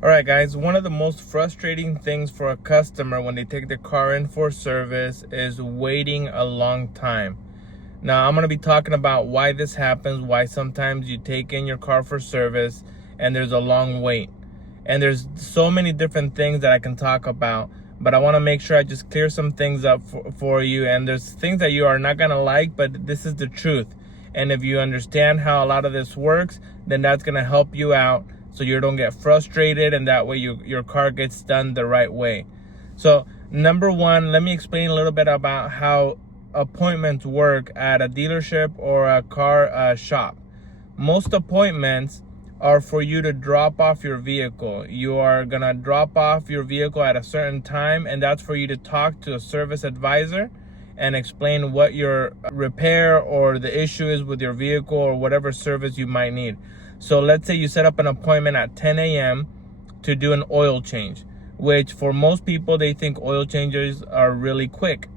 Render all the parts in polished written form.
All right, guys, one of the most frustrating things for a customer when they take their car in for service is waiting a long time. Now, I'm going to be talking about why this happens, why sometimes you take in your car for service and there's a long wait. And there's so many different things that I can talk about, but I want to make sure I just clear some things up for you. And there's things that you are not going to like, but this is the truth. And if you understand how a lot of this works, then that's going to help you out so you don't get frustrated, and that way your car gets done the right way. So number one, let me explain a little bit about how appointments work at a dealership or a car shop. Most appointments are for you to drop off your vehicle. You are gonna drop off your vehicle at a certain time, and that's for you to talk to a service advisor and explain what your repair or the issue is with your vehicle or whatever service you might need. So let's say you set up an appointment at 10 a.m. to do an oil change, which for most people, they think oil changes are really quick.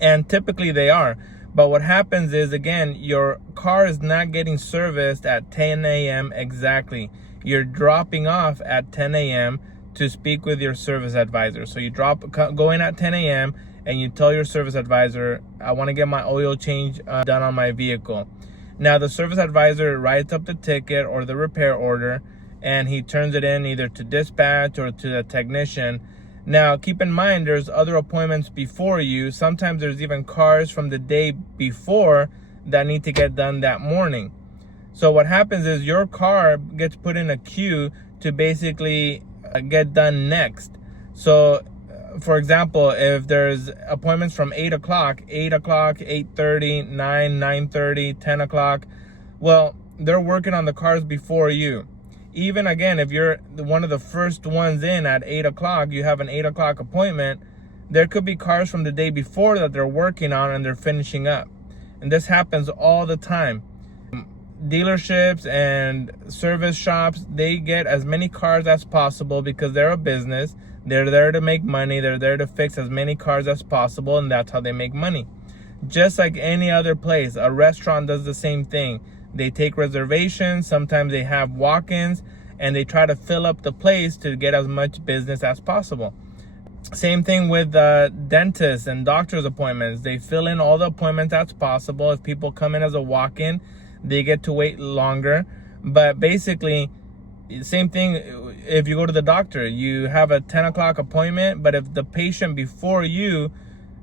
And typically they are. But what happens is, again, your car is not getting serviced at 10 a.m. exactly. You're dropping off at 10 a.m. to speak with your service advisor. So you go in at 10 a.m. and you tell your service advisor, I want to get my oil change done on my vehicle. Now, the service advisor writes up the ticket or the repair order, and he turns it in either to dispatch or to the technician. Now, keep in mind, there's other appointments before you. Sometimes there's even cars from the day before that need to get done that morning. So what happens is your car gets put in a queue to basically get done next. So for example, if there's appointments from 8 o'clock, 8:30, 9, 9:30, 10 o'clock, well, they're working on the cars before you. Even again, if you're one of the first ones in at 8 o'clock, you have an 8 o'clock appointment, there could be cars from the day before that they're working on and they're finishing up. And this happens all the time. Dealerships and service shops, they get as many cars as possible because they're a business. They're there to make money. They're there to fix as many cars as possible, and that's how they make money. Just like any other place, a restaurant does the same thing. They take reservations, sometimes they have walk-ins, and they try to fill up the place to get as much business as possible. Same thing with dentists and doctor's appointments. They fill in all the appointments as possible. If people come in as a walk-in, they get to wait longer. But basically, same thing if you go to the doctor. You have a 10 o'clock appointment, but if the patient before you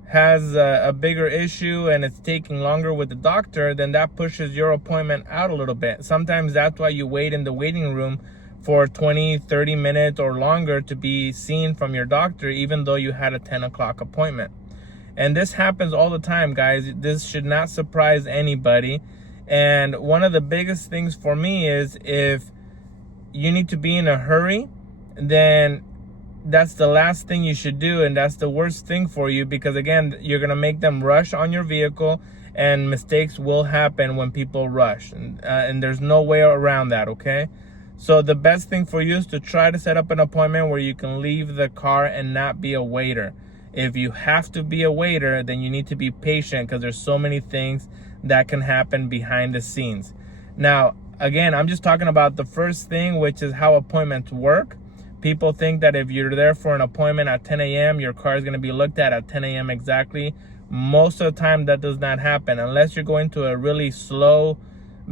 has a bigger issue and it's taking longer with the doctor, then that pushes your appointment out a little bit. Sometimes that's why you wait in the waiting room for 20, 30 minutes or longer to be seen from your doctor, even though you had a 10 o'clock appointment. And this happens all the time, guys. This should not surprise anybody. And one of the biggest things for me is if you need to be in a hurry, then that's the last thing you should do, and that's the worst thing for you, because again, you're gonna make them rush on your vehicle, and mistakes will happen when people rush, and there's no way around that. Okay, so the best thing for you is to try to set up an appointment where you can leave the car and not be a waiter. If you have to be a waiter, then you need to be patient, because there's so many things that can happen behind the scenes. Now, again, I'm just talking about the first thing, which is how appointments work. People think that if you're there for an appointment at 10 a.m., your car is going to be looked at 10 a.m. exactly. Most of the time, that does not happen unless you're going to a really slow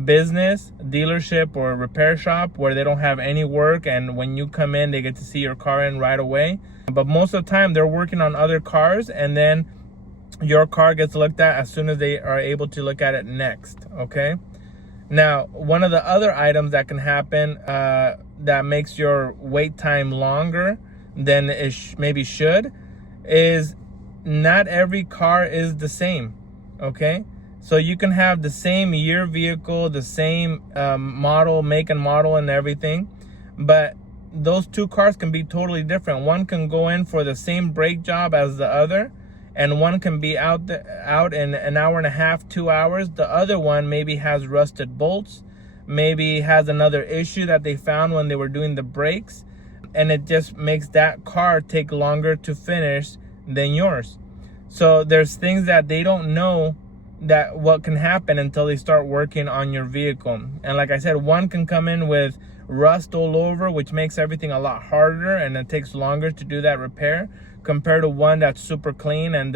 business, dealership or repair shop where they don't have any work, and when you come in, they get to see your car in right away. But most of the time, they're working on other cars, and then your car gets looked at as soon as they are able to look at it next. Okay. Now, one of the other items that can happen that makes your wait time longer than it maybe should is not every car is the same. Okay, so you can have the same year vehicle, the same model, make and model and everything, but those two cars can be totally different. One can go in for the same brake job as the other, and one can be out in an hour and a half, 2 hours. The other one maybe has rusted bolts, maybe has another issue that they found when they were doing the brakes, and it just makes that car take longer to finish than yours. So there's things that they don't know that what can happen until they start working on your vehicle. And like I said, one can come in with rust all over, which makes everything a lot harder, and it takes longer to do that repair compared to one that's super clean and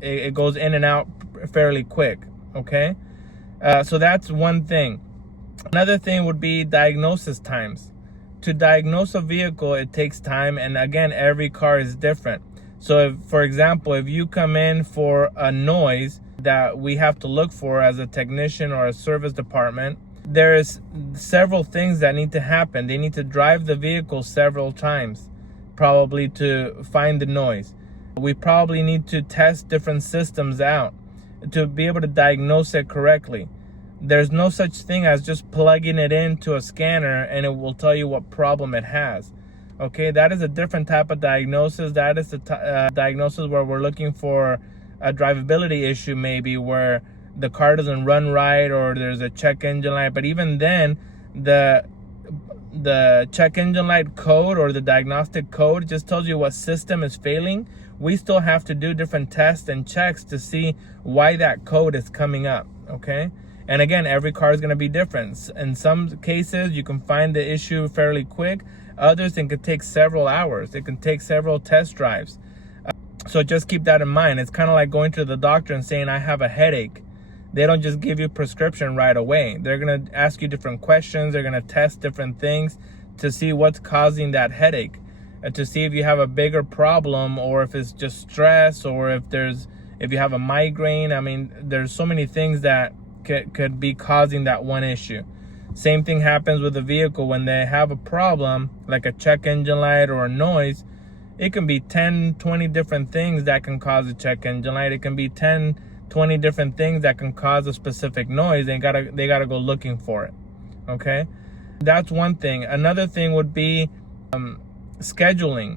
it goes in and out fairly quick. Okay, so that's one thing. Another thing would be diagnosis times. To diagnose a vehicle, it takes time, and again, every car is different. So if, for example, if you come in for a noise that we have to look for as a technician or a service department, there's several things that need to happen. They need to drive the vehicle several times, probably, to find the noise. We probably need to test different systems out to be able to diagnose it correctly. There's no such thing as just plugging it into a scanner and it will tell you what problem it has. Okay, that is a different type of diagnosis. That is the diagnosis where we're looking for a drivability issue, maybe where the car doesn't run right or there's a check engine light. But even then, the check engine light code or the diagnostic code just tells you what system is failing. We still have to do different tests and checks to see why that code is coming up. Okay. And again, every car is going to be different. In some cases, you can find the issue fairly quick. Others, it could take several hours. It can take several test drives. So just keep that in mind. It's kind of like going to the doctor and saying, I have a headache. They don't just give you a prescription right away. They're going to ask you different questions. They're going to test different things to see what's causing that headache, and to see if you have a bigger problem or if it's just stress or if you have a migraine. I mean, there's so many things that could be causing that one issue. Same thing happens with a vehicle when they have a problem like a check engine light or a noise. It can be 10, 20 different things that can cause a check engine light. It can be 10, 20 different things that can cause a specific noise. They gotta go looking for it. Okay, that's one thing. Another thing would be scheduling.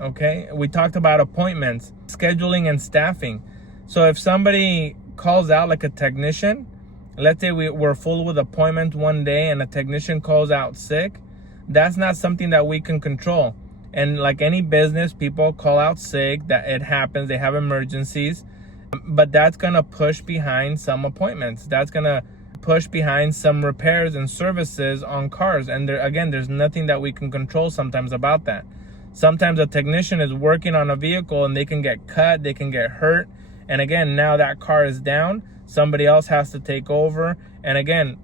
Okay, we talked about appointments, scheduling, and staffing. So if somebody calls out like a technician, let's say we're full with appointments one day and a technician calls out sick, that's not something that we can control. And like any business, people call out sick, that it happens, they have emergencies, but that's gonna push behind some appointments. That's gonna push behind some repairs and services on cars. And there's nothing that we can control sometimes about that. Sometimes a technician is working on a vehicle and they can get cut, they can get hurt. And again, now that car is down, somebody else has to take over. And again,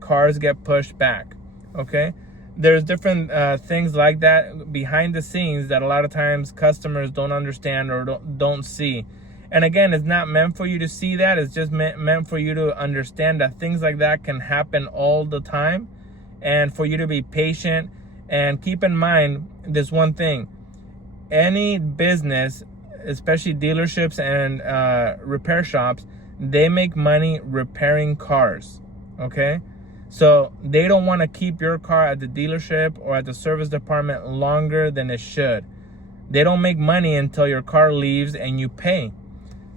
cars get pushed back. Okay, there's different things like that behind the scenes that a lot of times customers don't understand or don't see. And again, it's not meant for you to see that. It's just meant for you to understand that things like that can happen all the time, and for you to be patient and keep in mind this one thing. Any business, especially dealerships and repair shops, they make money repairing cars. Okay, so they don't want to keep your car at the dealership or at the service department longer than it should. They don't make money until your car leaves and you pay.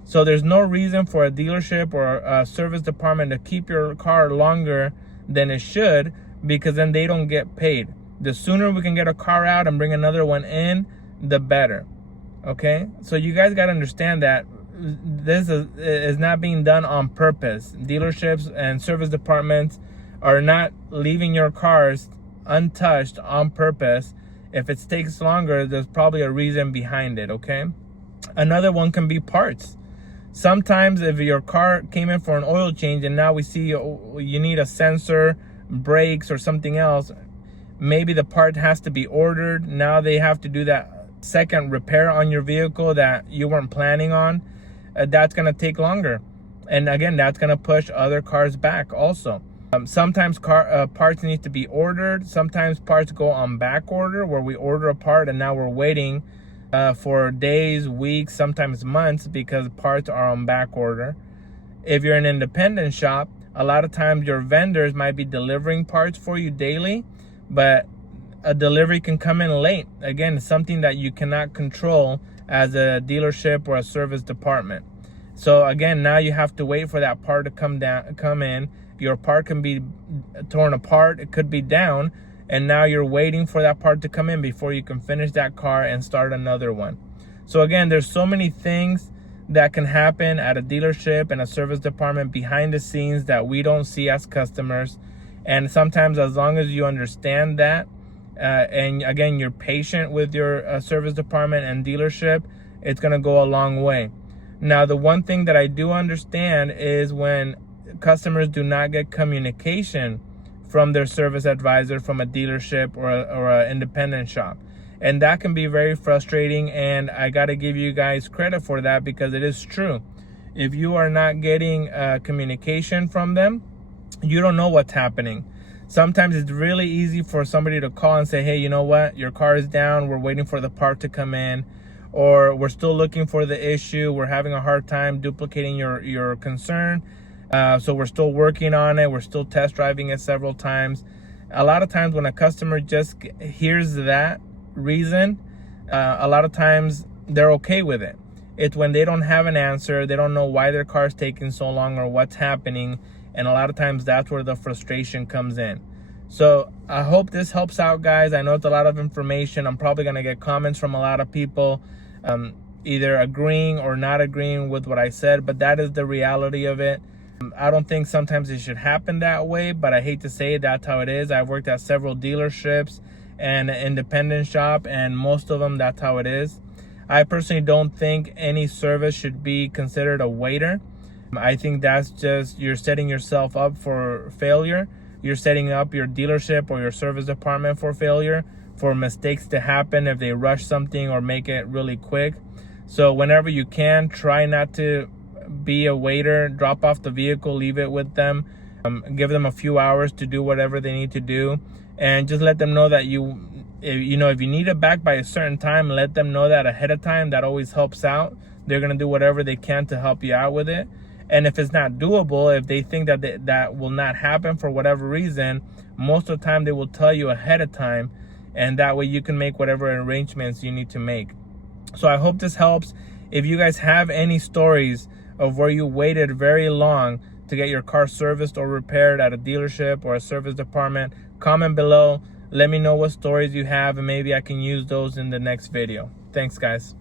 So there's no reason for a dealership or a service department to keep your car longer than it should, because then they don't get paid. The sooner we can get a car out and bring another one in, the better. Okay, so you guys got to understand that this is not being done on purpose. Dealerships and service departments are not leaving your cars untouched on purpose. If it takes longer, there's probably a reason behind it. Okay, another one can be parts. Sometimes if your car came in for an oil change and now we see you need a sensor, brakes, or something else, maybe the part has to be ordered. Now they have to do that second repair on your vehicle that you weren't planning on. That's going to take longer. And again, that's going to push other cars back also. Sometimes parts need to be ordered. Sometimes parts go on back order, where we order a part and now we're waiting for days, weeks, sometimes months, because parts are on back order. If you're an independent shop, a lot of times your vendors might be delivering parts for you daily, but a delivery can come in late. Again, it's something that you cannot control as a dealership or a service department. So again, now you have to wait for that part to come in. Your part can be torn apart, it could be down, and now you're waiting for that part to come in before you can finish that car and start another one. So again, there's so many things that can happen at a dealership and a service department behind the scenes that we don't see as customers. And sometimes, as long as you understand that, and again, you're patient with your service department and dealership, it's going to go a long way. Now, the one thing that I do understand is when customers do not get communication from their service advisor, from a dealership or an independent shop. And that can be very frustrating, and I got to give you guys credit for that, because it is true. If you are not getting communication from them, you don't know what's happening. Sometimes it's really easy for somebody to call and say, hey, you know what, your car is down, we're waiting for the part to come in, or we're still looking for the issue, we're having a hard time duplicating your concern, so we're still working on it, we're still test driving it several times. A lot of times when a customer just hears that reason, a lot of times they're okay with it. It's when they don't have an answer, they don't know why their car is taking so long or what's happening, and a lot of times that's where the frustration comes in. So I hope this helps out, guys. I know it's a lot of information. I'm probably going to get comments from a lot of people either agreeing or not agreeing with what I said, but that is the reality of it. I don't think sometimes it should happen that way, but I hate to say it, that's how it is. I've worked at several dealerships and an independent shop, and most of them, that's how it is. I personally don't think any service should be considered a waiter. I think that's just, you're setting yourself up for failure. You're setting up your dealership or your service department for failure, for mistakes to happen if they rush something or make it really quick. So whenever you can, try not to be a waiter. Drop off the vehicle, leave it with them, give them a few hours to do whatever they need to do, and just let them know that if you need it back by a certain time, let them know that ahead of time. That always helps out. They're going to do whatever they can to help you out with it. And if it's not doable, if they think that that will not happen for whatever reason, most of the time they will tell you ahead of time, and that way you can make whatever arrangements you need to make. So I hope this helps. If you guys have any stories of where you waited very long to get your car serviced or repaired at a dealership or a service department, comment below. Let me know what stories you have, and maybe I can use those in the next video. Thanks, guys.